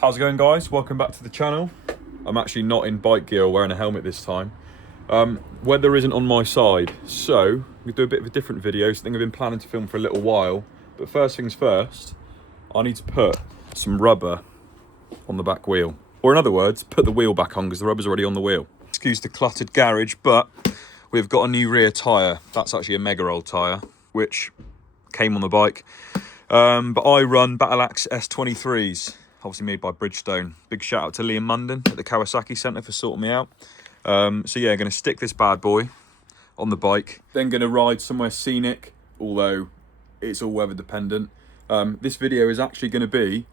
How's it going, guys? Welcome back to the channel. I'm actually not in bike gear or wearing a helmet this time. Weather isn't on my side, so we do a bit of a different video. Something I've been planning to film for a little while. But first things first, I need to put some rubber on the back wheel. Or in other words, put the wheel back on because the rubber's already on the wheel. Excuse the cluttered garage, but we've got a new rear tyre. That's actually a mega old tyre, which came on the bike. But I run Bmw S1000Rrs. Obviously made by Bridgestone. Big shout out to Liam Munden at the Kawasaki Centre for sorting me out. So yeah, going to stick this bad boy on the bike. Then going to ride somewhere scenic, although it's all weather dependent. This video is actually going to be,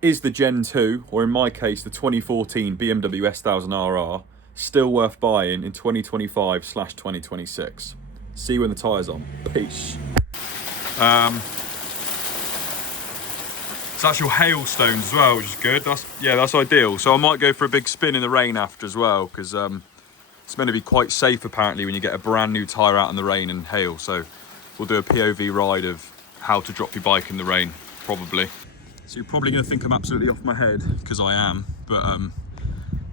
is the Gen 2, or in my case, the 2014 Bmw S1000Rr, still worth buying in 2025/2026? See you when the tyre's on. Peace. It's actual hailstones as well, which is good. That's ideal. So I might go for a big spin in the rain after as well, because it's meant to be quite safe apparently when you get a brand new tyre out in the rain and hail. So we'll do a POV ride of how to drop your bike in the rain, probably. So you're probably going to think I'm absolutely off my head, because I am, but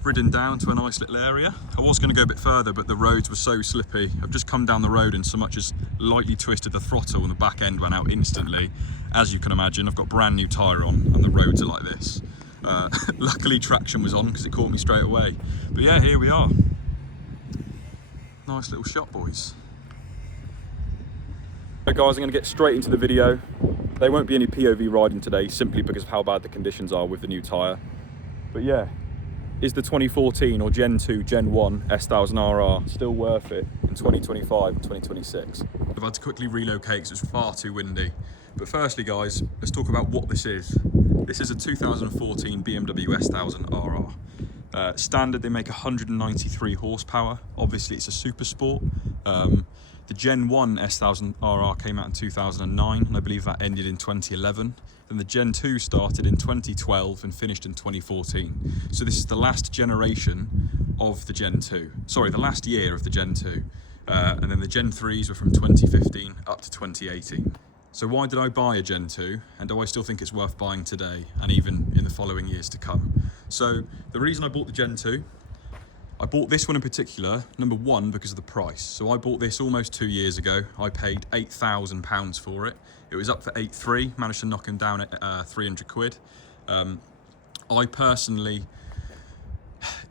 ridden down to a nice little area. I was going to go a bit further, but the roads were so slippy. I've just come down the road and so much as lightly twisted the throttle and the back end went out instantly. As you can imagine, I've got brand new tyre on and the roads are like this. Luckily traction was on because it caught me straight away. But yeah, here we are. Nice little shot, boys. So guys, I'm going to get straight into the video. There won't be any POV riding today simply because of how bad the conditions are with the new tyre. But yeah, is the 2014 or Gen 2, Gen 1 S1000Rr still worth it in 2025 and 2026? I've had to quickly relocate because it's far too windy. But firstly, guys, let's talk about what this is. This is a 2014 Bmw S1000Rr. Standard, they make 193 horsepower. Obviously, it's a super sport. The Gen 1 S1000Rr came out in 2009, and I believe that ended in 2011. Then the Gen 2 started in 2012 and finished in 2014. So this is the last generation of the Gen 2. Sorry, the last year of the Gen 2. And then the Gen 3s were from 2015 up to 2018. So why did I buy a Gen 2, and do I still think it's worth buying today and even in the following years to come? So the reason I bought the Gen 2, I bought this one in particular, number one, because of the price. So I bought this almost 2 years ago. I paid £8,000 for it. It was up for 8.3, managed to knock him down at 300 quid. I personally,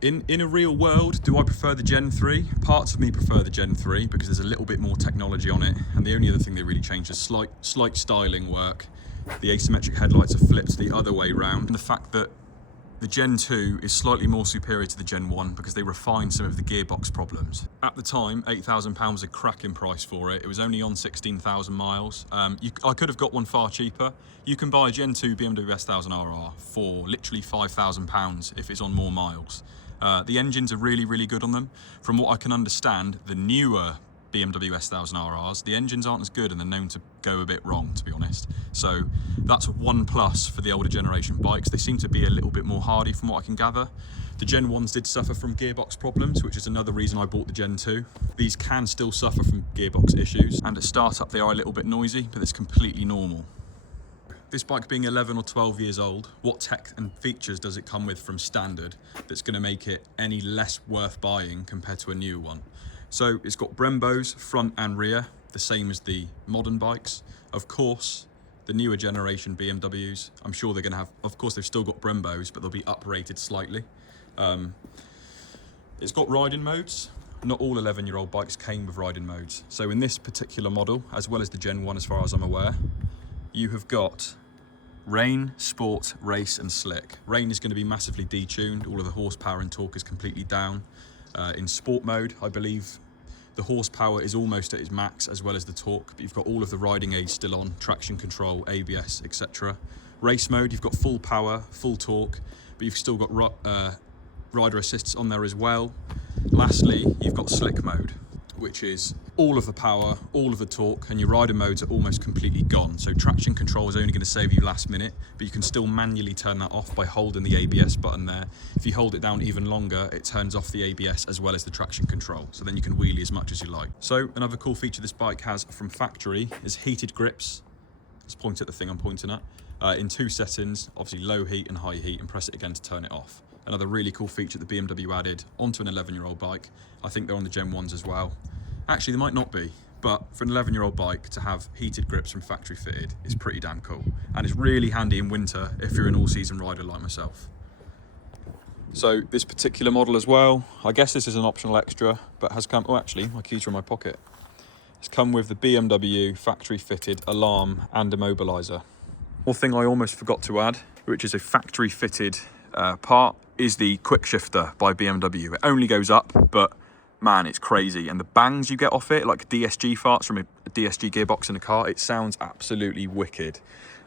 in a real world, do I prefer the Gen 3? Parts of me prefer the Gen 3 because there's a little bit more technology on it, and the only other thing they really changed is slight styling work. The asymmetric headlights are flipped the other way round, and the fact that the Gen 2 is slightly more superior to the Gen 1 because they refined some of the gearbox problems. At the time, £8,000 was a cracking price for it. It was only on 16,000 miles. I could have got one far cheaper. You can buy a Gen 2 BMW S1000Rr for literally £5,000 if it's on more miles. The engines are really, really good on them. From what I can understand, the newer BMW S1000Rrs, the engines aren't as good and they're known to go a bit wrong, to be honest. So that's one plus for the older generation bikes. They seem to be a little bit more hardy from what I can gather. The Gen 1s did suffer from gearbox problems, which is another reason I bought the Gen 2. These can still suffer from gearbox issues, and at startup they are a little bit noisy, but it's completely normal. This bike being 11 or 12 years old, what tech and features does it come with from standard that's going to make it any less worth buying compared to a new one? So it's got Brembos front and rear, the same as the modern bikes. Of course, the newer generation BMWs, I'm sure they're going to have, of course they've still got Brembos, but they'll be uprated slightly. It's got riding modes. Not all 11-year-old bikes came with riding modes. So in this particular model, as well as the Gen 1 as far as I'm aware, you have got Rain, Sport, Race and Slick. Rain is going to be massively detuned. All of the horsepower and torque is completely down. In Sport mode, I believe the horsepower is almost at its max as well as the torque, but you've got all of the riding aids still on, traction control, ABS, etc. Race mode, you've got full power, full torque, but you've still got rider assists on there as well. Lastly, you've got Slick mode, which is all of the power, all of the torque, and your rider modes are almost completely gone. So traction control is only going to save you last minute, but you can still manually turn that off by holding the ABS button there. If you hold it down even longer, it turns off the ABS as well as the traction control. So then you can wheelie as much as you like. So another cool feature this bike has from factory is heated grips. Let's point at the thing I'm pointing at. in 2 settings, obviously low heat and high heat, and press it again to turn it off. Another really cool feature that BMW added onto an 11-year-old bike. I think they're on the Gen 1s as well. Actually, they might not be, but for an 11-year-old bike to have heated grips from factory fitted is pretty damn cool. And it's really handy in winter if you're an all-season rider like myself. So this particular model as well, I guess this is an optional extra, but has come, oh actually, my keys are in my pocket. It's come with the BMW factory fitted alarm and immobiliser. One thing I almost forgot to add, which is a factory fitted part, is the quick shifter by BMW. It only goes up, but man, it's crazy. And the bangs you get off it, like DSG farts from a DSG gearbox in a car, it sounds absolutely wicked.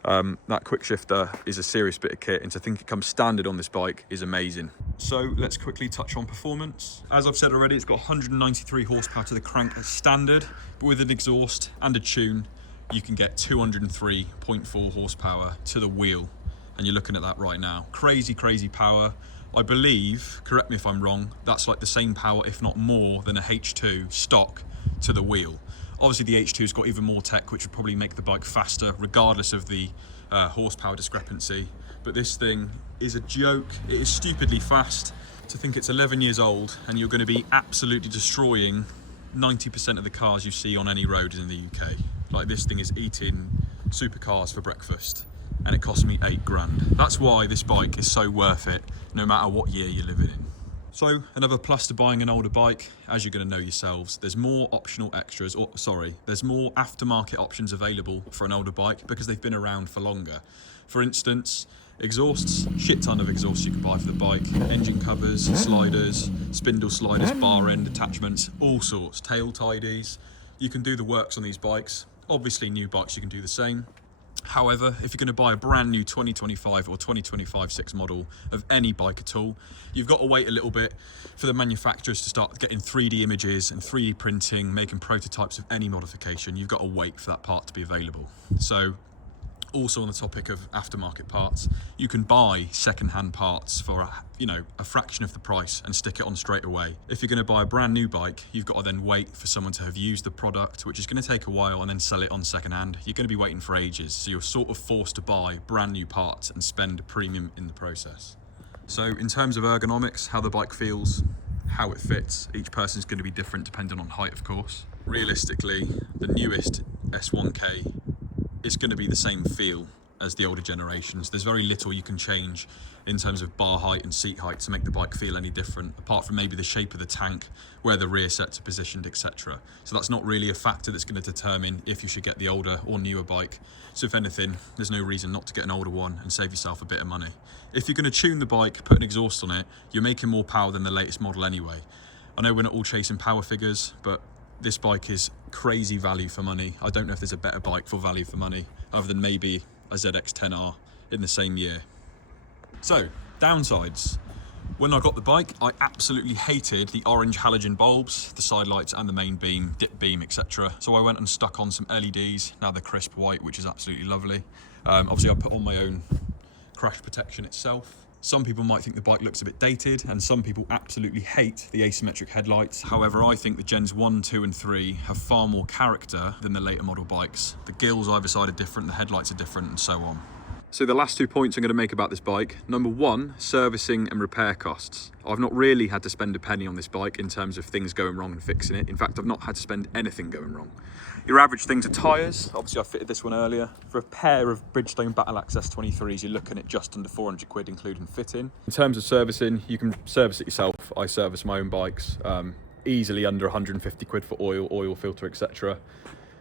That quick shifter is a serious bit of kit, and to think it comes standard on this bike is amazing. So let's quickly touch on performance. As I've said already, it's got 193 horsepower to the crank as standard, but with an exhaust and a tune, you can get 203.4 horsepower to the wheel. And you're looking at that right now. Crazy, crazy power. I believe, correct me if I'm wrong, that's like the same power, if not more, than a H2 stock to the wheel. Obviously the H2's got even more tech, which would probably make the bike faster, regardless of the horsepower discrepancy. But this thing is a joke. It is stupidly fast. To think it's 11 years old and you're going to be absolutely destroying 90% of the cars you see on any road in the UK. Like, this thing is eating supercars for breakfast, and it cost me 8 grand. That's why this bike is so worth it, no matter what year you're living in. So another plus to buying an older bike, as you're going to know yourselves, there's more optional extras, or sorry, there's more aftermarket options available for an older bike because they've been around for longer. For instance, exhausts, shit ton of exhausts you can buy for the bike, engine covers, sliders, spindle sliders, bar end attachments, all sorts, tail tidies. You can do the works on these bikes. Obviously new bikes you can do the same. However, if you're going to buy a brand new 2025 or 2025 6 model of any bike at all, you've got to wait a little bit for the manufacturers to start getting 3D images and 3D printing, making prototypes of any modification. You've got to wait for that part to be available. So, also on the topic of aftermarket parts, you can buy second-hand parts for a fraction of the price and stick it on straight away. If you're going to buy a brand new bike, you've got to then wait for someone to have used the product, which is going to take a while, and then sell it on second-hand. You're going to be waiting for ages, so you're sort of forced to buy brand new parts and spend a premium in the process. So in terms of ergonomics, how the bike feels, how it fits, each person's going to be different depending on height, of course. Realistically, the newest S1K, it's going to be the same feel as the older generations. There's very little you can change in terms of bar height and seat height to make the bike feel any different, apart from maybe the shape of the tank, where the rear sets are positioned, etc. So that's not really a factor that's going to determine if you should get the older or newer bike. So if anything, there's no reason not to get an older one and save yourself a bit of money. If you're going to tune the bike, put an exhaust on it, you're making more power than the latest model anyway. I know we're not all chasing power figures, but this bike is crazy value for money. I don't know if there's a better bike for value for money other than maybe a ZX-10R in the same year. So, downsides. When I got the bike, I absolutely hated the orange halogen bulbs, the side lights and the main beam, dip beam, etc. So I went and stuck on some LEDs. Now they're crisp white, which is absolutely lovely. Obviously I put on my own crash protection itself. Some people might think the bike looks a bit dated, and some people absolutely hate the asymmetric headlights. However, I think the Gens 1, 2 and 3 have far more character than the later model bikes. The gills either side are different, the headlights are different, and so on. So the last 2 points I'm going to make about this bike. Number 1, servicing and repair costs. I've not really had to spend a penny on this bike in terms of things going wrong and fixing it. In fact, I've not had to spend anything going wrong. Your average things are tyres. Obviously I fitted this one earlier. For a pair of Bridgestone Battle Axe S23s, you're looking at just under 400 quid including fitting. In terms of servicing, you can service it yourself. I service my own bikes, easily under 150 quid for oil filter, etc.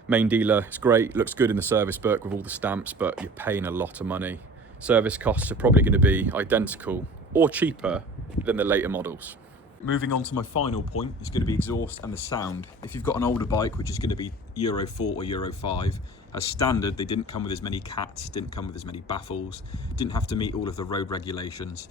Main dealer, it's great, looks good in the service book with all the stamps, but you're paying a lot of money. Service costs are probably going to be identical or cheaper than the later models. Moving on to my final point, it's going to be exhaust and the sound. If you've got an older bike, which is going to be Euro 4 or Euro 5, as standard, they didn't come with as many cats, didn't come with as many baffles, didn't have to meet all of the road regulations.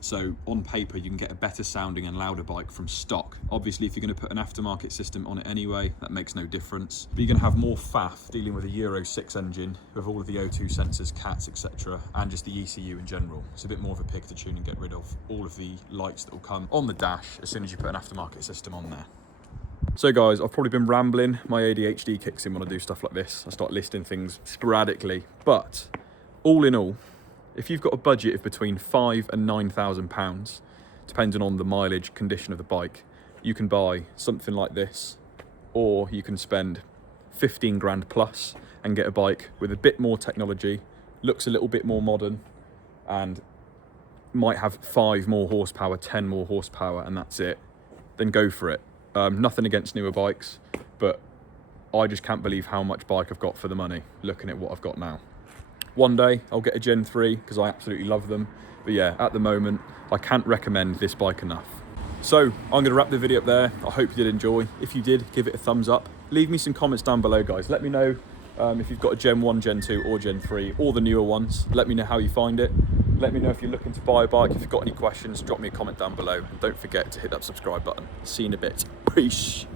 So on paper, you can get a better sounding and louder bike from stock. Obviously, if you're going to put an aftermarket system on it anyway, that makes no difference. But you're going to have more faff dealing with a Euro 6 engine with all of the O2 sensors, cats, etc., and just the ECU in general. It's a bit more of a pig to tune and get rid of all of the lights that will come on the dash as soon as you put an aftermarket system on there. So guys, I've probably been rambling. My ADHD kicks in when I do stuff like this. I start listing things sporadically, but all in all, if you've got a budget of between £5,000 and £9,000, depending on the mileage condition of the bike, you can buy something like this, or you can spend 15 grand plus and get a bike with a bit more technology, looks a little bit more modern, and might have 5 more horsepower, 10 more horsepower, and that's it. Then go for it. Nothing against newer bikes, but I just can't believe how much bike I've got for the money, looking at what I've got now. One day I'll get a Gen 3 because I absolutely love them. But yeah, at the moment, I can't recommend this bike enough. So I'm going to wrap the video up there. I hope you did enjoy. If you did, give it a thumbs up. Leave me some comments down below, guys. Let me know if you've got a Gen 1, Gen 2 or Gen 3, or the newer ones. Let me know how you find it. Let me know if you're looking to buy a bike. If you've got any questions, drop me a comment down below. And don't forget to hit that subscribe button. See you in a bit. Peace.